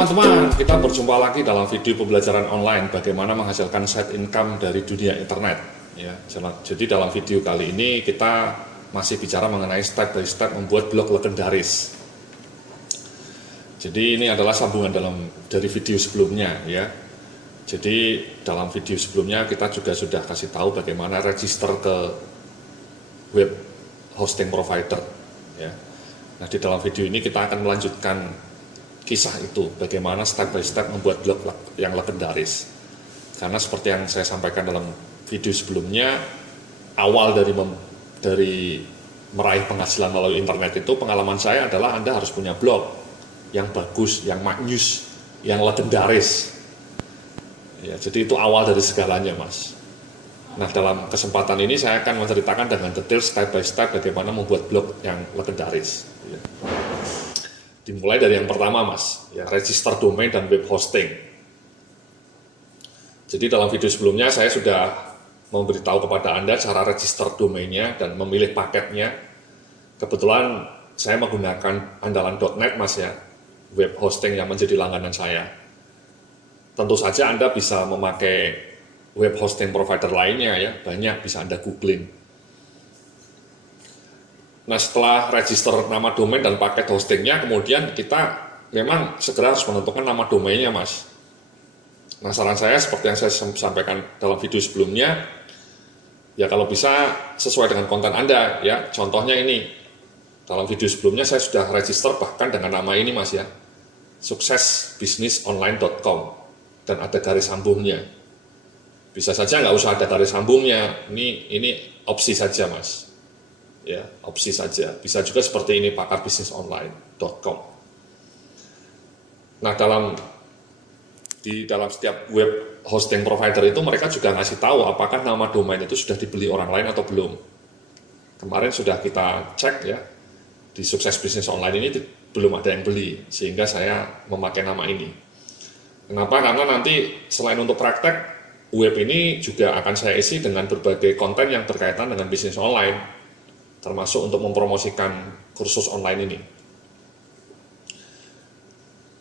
teman-teman, kita berjumpa lagi dalam video pembelajaran online bagaimana menghasilkan side income dari dunia internet. Ya, jadi dalam video kali ini kita masih bicara mengenai step by step membuat blog legendaris. Jadi ini adalah sambungan dari video sebelumnya ya. Jadi dalam video sebelumnya kita juga sudah kasih tahu bagaimana register ke web hosting provider. Ya. Nah di dalam video ini kita akan melanjutkan kisah itu, bagaimana step by step membuat blog yang legendaris. Karena seperti yang saya sampaikan dalam video sebelumnya, awal dari meraih penghasilan melalui internet itu, pengalaman saya adalah Anda harus punya blog yang bagus, yang maknyus, yang legendaris. Ya, jadi itu awal dari segalanya, Mas. Nah, dalam kesempatan ini saya akan menceritakan dengan detail step by step bagaimana membuat blog yang legendaris. Ya. Dimulai dari yang pertama, Mas, ya, register domain dan web hosting. Jadi dalam video sebelumnya saya sudah memberitahu kepada Anda cara register domainnya dan memilih paketnya. Kebetulan saya menggunakan andalan.net, Mas, ya, web hosting yang menjadi langganan saya. Tentu saja Anda bisa memakai web hosting provider lainnya ya, banyak bisa Anda googling. Nah setelah register nama domain dan paket hostingnya, kemudian kita memang segera harus menentukan nama domainnya, Mas. Nah saran saya seperti yang saya sampaikan dalam video sebelumnya, ya kalau bisa sesuai dengan konten Anda ya. Contohnya ini, dalam video sebelumnya saya sudah register bahkan dengan nama ini, Mas, ya, suksesbisnisonline.com, dan ada garis sambungnya. Bisa saja nggak usah ada garis sambungnya, ini opsi saja, Mas. Ya, opsi saja. Bisa juga seperti ini, pakarbisnisonline.com. Nah, di dalam setiap web hosting provider itu mereka juga ngasih tahu apakah nama domain itu sudah dibeli orang lain atau belum. Kemarin sudah kita cek ya, di Sukses Bisnis Online ini belum ada yang beli, sehingga saya memakai nama ini. Kenapa? Karena nanti selain untuk praktek, web ini juga akan saya isi dengan berbagai konten yang berkaitan dengan bisnis online, termasuk untuk mempromosikan kursus online ini.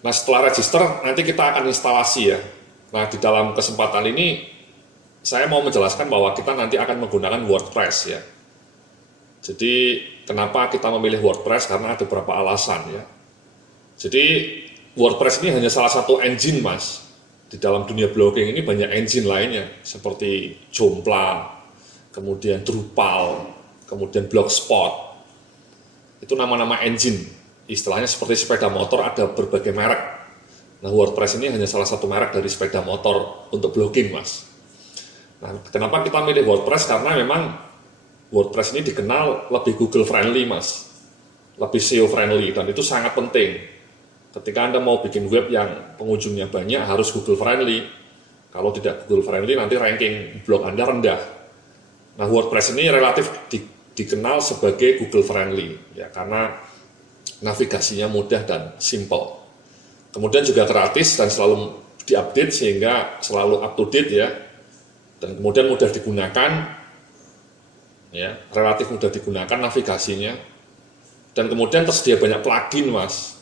Nah setelah register, nanti kita akan instalasi ya. Nah di dalam kesempatan ini, saya mau menjelaskan bahwa kita nanti akan menggunakan WordPress ya. Jadi kenapa kita memilih WordPress? Karena ada beberapa alasan ya. Jadi WordPress ini hanya salah satu engine, Mas. Di dalam dunia blogging ini banyak engine lainnya, seperti Joomla, kemudian Drupal, kemudian Blogspot. Itu nama-nama engine. Istilahnya seperti sepeda motor, ada berbagai merek. Nah, WordPress ini hanya salah satu merek dari sepeda motor untuk blogging, Mas. Nah, kenapa kita milih WordPress? Karena memang WordPress ini dikenal lebih Google friendly, Mas. Lebih SEO friendly, dan itu sangat penting. Ketika Anda mau bikin web yang pengunjungnya banyak, harus Google friendly. Kalau tidak Google friendly, nanti ranking blog Anda rendah. Nah, WordPress ini relatif dikenal sebagai Google friendly ya, karena navigasinya mudah dan simple. Kemudian juga gratis dan selalu diupdate sehingga selalu up to date ya. Dan kemudian mudah digunakan ya, relatif mudah digunakan navigasinya. Dan kemudian tersedia banyak plugin, Mas.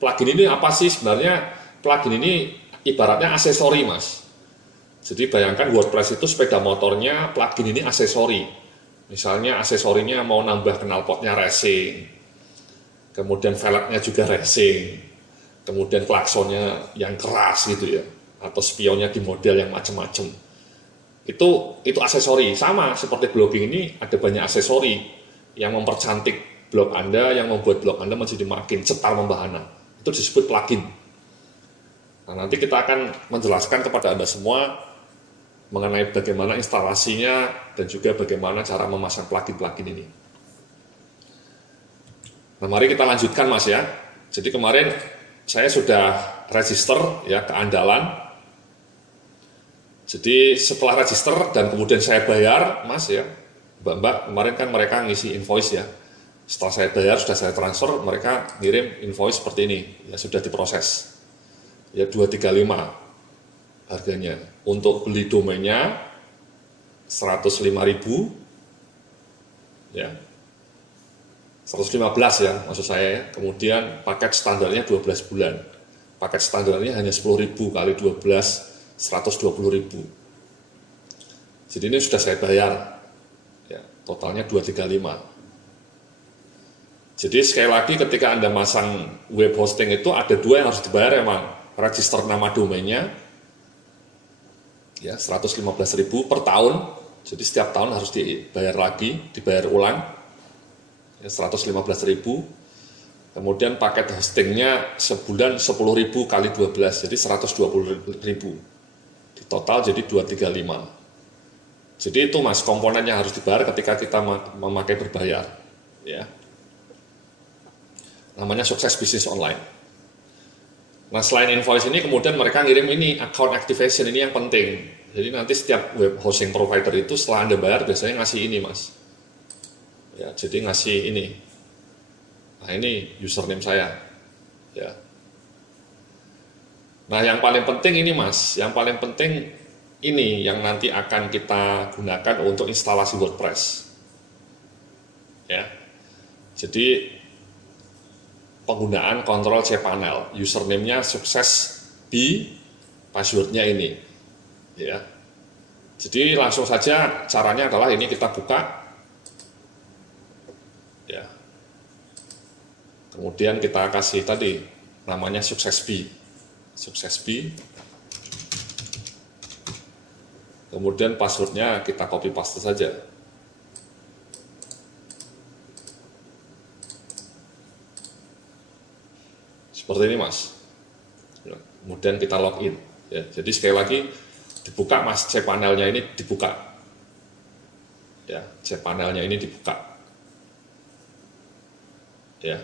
Plugin ini apa sih sebenarnya? Plugin ini ibaratnya aksesori, Mas. Jadi bayangkan WordPress itu sepeda motornya, plugin ini aksesori. Misalnya aksesorinya mau nambah knalpotnya racing, kemudian velgnya juga racing, kemudian klaksonnya yang keras gitu ya, atau spionnya di model yang macam-macam. Itu aksesori. Sama seperti blogging ini ada banyak aksesori yang mempercantik blog Anda, yang membuat blog Anda menjadi makin cetar membahana. Itu disebut plugin. Nah, nanti kita akan menjelaskan kepada Anda semua mengenai bagaimana instalasinya dan juga bagaimana cara memasang plugin-plugin ini. Nah, mari kita lanjutkan, Mas, ya. Jadi kemarin saya sudah register ya ke andalan. Jadi setelah register dan kemudian saya bayar, Mas, ya. Mbak-mbak kemarin kan mereka ngisi invoice ya. Setelah saya bayar, sudah saya transfer, mereka ngirim invoice seperti ini. Ya sudah diproses. Ya 235 harganya. Untuk beli domainnya 105.000 ya. 115 ya maksud saya ya. Kemudian paket standarnya 12 bulan. paket standarnya hanya 10.000 kali 12, 120.000. Jadi ini sudah saya bayar, ya, totalnya 235. Jadi sekali lagi ketika Anda masang web hosting itu ada dua yang harus dibayar emang. Register nama domainnya, ya 115.000 per tahun. Jadi setiap tahun harus dibayar lagi, dibayar ulang, ya 115.000. Kemudian paket hostingnya sebulan 10.000 kali 12, jadi 120.000. Di total jadi 235. Jadi itu Mas komponen yang harus dibayar ketika kita memakai berbayar, ya. Namanya sukses bisnis online. Nah selain invoice ini kemudian mereka ngirim ini account activation, ini yang penting. Jadi nanti setiap web hosting provider itu setelah Anda bayar biasanya ngasih ini Mas. Ya, jadi ngasih ini. Nah ini username saya. Ya. Nah yang paling penting ini Mas, yang paling penting ini yang nanti akan kita gunakan untuk instalasi WordPress. Ya. Jadi penggunaan kontrol cPanel, username-nya sukses B, password-nya ini, ya. Jadi langsung saja caranya adalah ini kita buka, ya. Kemudian kita kasih tadi namanya sukses B, kemudian password-nya kita copy paste saja. Seperti ini Mas. Kemudian kita login. Ya, jadi sekali lagi dibuka Mas, cPanel-nya ini dibuka. Ya, cPanel-nya ini dibuka. Ya.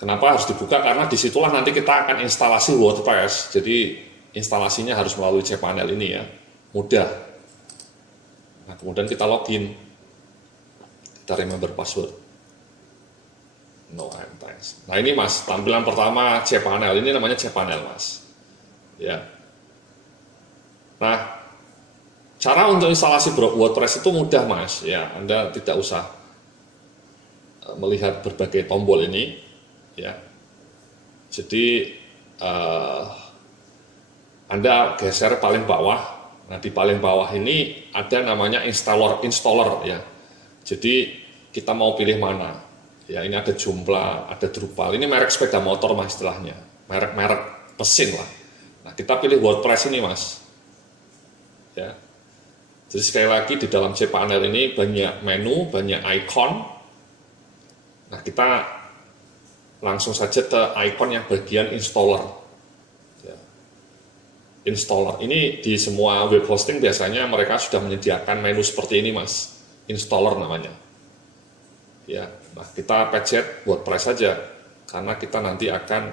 Kenapa harus dibuka? Karena disitulah nanti kita akan instalasi WordPress. Jadi instalasinya harus melalui cPanel ini ya. Mudah. Nah, kemudian kita login. Kita remember password. No, thanks. Nah ini Mas, tampilan pertama cPanel, ini namanya cPanel Mas. Ya. Nah, cara untuk instalasi WordPress itu mudah Mas. Ya, Anda tidak usah melihat berbagai tombol ini. Ya. Jadi Anda geser paling bawah. Nah di paling bawah ini ada namanya installer ya. Jadi kita mau pilih mana? Ya ini ada Joomla, ada Drupal. Ini merek sepeda motor Mas istilahnya, merek mesin lah. Nah kita pilih WordPress ini Mas. Ya. Jadi sekali lagi di dalam cPanel ini banyak menu, banyak icon. Nah kita langsung saja ke icon yang bagian installer. Ya. Installer ini di semua web hosting biasanya mereka sudah menyediakan menu seperti ini Mas. Installer namanya. Ya, nah kita pencet WordPress saja karena kita nanti akan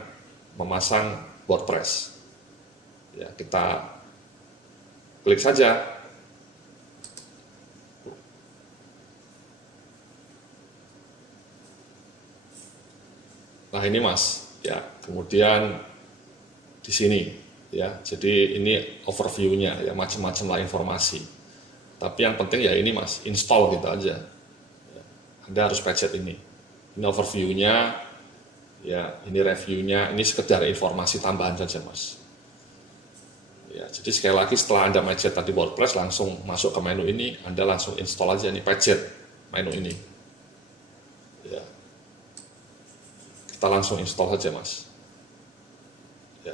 memasang WordPress. Ya, kita klik saja. Nah ini Mas, ya kemudian di sini, ya jadi ini overview-nya ya macam-macam lah informasi. Tapi yang penting ya ini Mas, install gitu aja. Anda harus pencet ini. Ini overview-nya, ya ini review-nya, ini sekedar informasi tambahan saja Mas. Ya, jadi sekali lagi setelah Anda pencet tadi WordPress langsung masuk ke menu ini, Anda langsung install aja nih pencet menu ini. Ya. Kita langsung install saja Mas. Ya.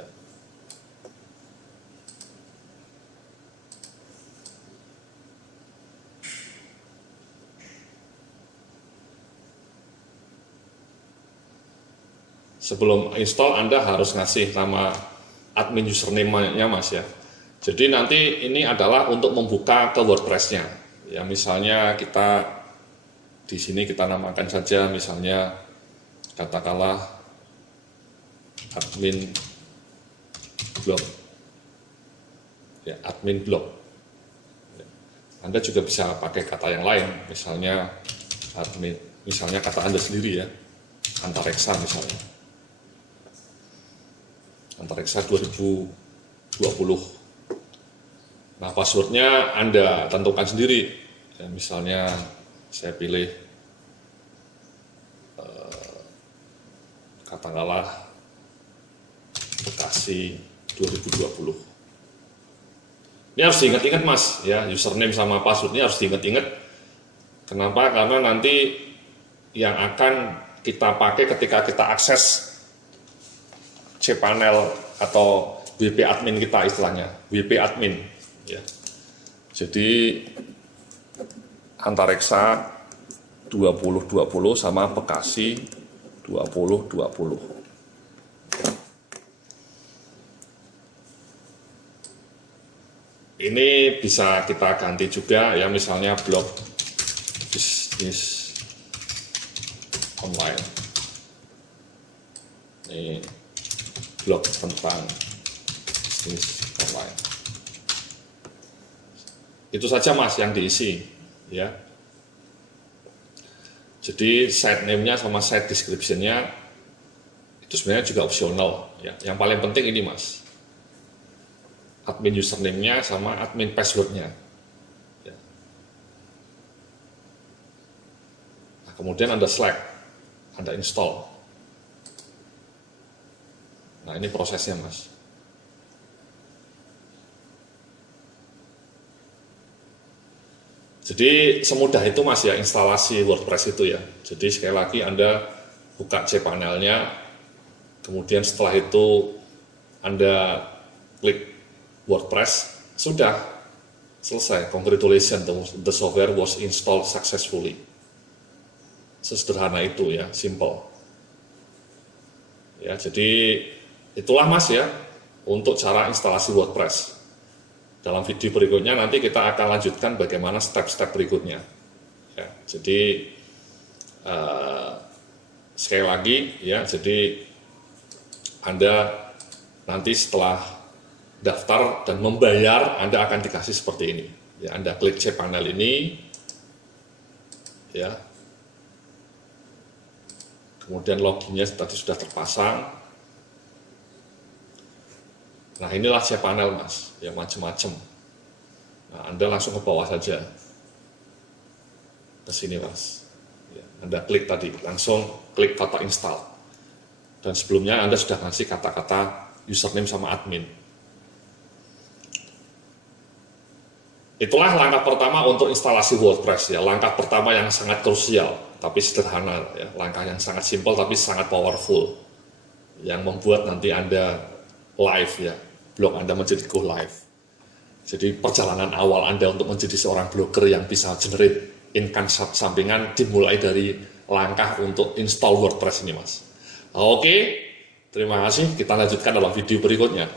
Sebelum install Anda harus ngasih nama admin username-nya Mas ya. Jadi nanti ini adalah untuk membuka ke WordPress-nya. Ya misalnya kita di sini kita namakan saja misalnya katakanlah admin blog. Ya, admin blog. Anda juga bisa pakai kata yang lain, misalnya admin, misalnya kata Anda sendiri ya, Antareksa misalnya. Antareksa 2020. Nah passwordnya Anda tentukan sendiri. Ya, misalnya saya pilih katakanlah Bekasi 2020. Ini harus diingat-ingat Mas, ya, username sama passwordnya harus diingat-ingat. Kenapa? Karena nanti yang akan kita pakai ketika kita akses cPanel atau WP admin kita istilahnya, WP admin, ya. Jadi Antareksa 2020 sama Bekasi 2020. Ini bisa kita ganti juga ya, misalnya blog bisnis online. Ini blog tentang bisnis online. Itu saja Mas yang diisi ya. Jadi site name-nya sama site description-nya itu sebenarnya juga opsional ya. Yang paling penting ini Mas, admin username-nya sama admin password-nya. Ya. Nah, kemudian Anda select, Anda install. Nah, ini prosesnya, Mas. Jadi semudah itu Mas ya instalasi WordPress itu ya. Jadi sekali lagi Anda buka cPanel-nya, kemudian setelah itu Anda klik WordPress, sudah selesai. Congratulations, the software was installed successfully. Sesederhana itu ya, simple. Ya, jadi itulah Mas ya untuk cara instalasi WordPress. Dalam video berikutnya nanti kita akan lanjutkan bagaimana step-step berikutnya. Ya, jadi sekali lagi ya, jadi Anda nanti setelah daftar dan membayar, Anda akan dikasih seperti ini. Ya, Anda klik cPanel ini, ya. Kemudian loginnya tadi sudah terpasang. Nah, inilah cPanel Mas, ya macam-macam. Nah, Anda langsung ke bawah saja, ke sini Mas. Ya, Anda klik tadi, langsung klik kata install. Dan sebelumnya Anda sudah ngasih kata-kata username sama admin. Itulah langkah pertama untuk instalasi WordPress ya, langkah pertama yang sangat krusial, tapi sederhana ya, langkah yang sangat simpel tapi sangat powerful, yang membuat nanti Anda live ya, blog Anda menjadi go live. Jadi perjalanan awal Anda untuk menjadi seorang blogger yang bisa generate income sampingan dimulai dari langkah untuk install WordPress ini Mas. Oke, terima kasih, kita lanjutkan dalam video berikutnya.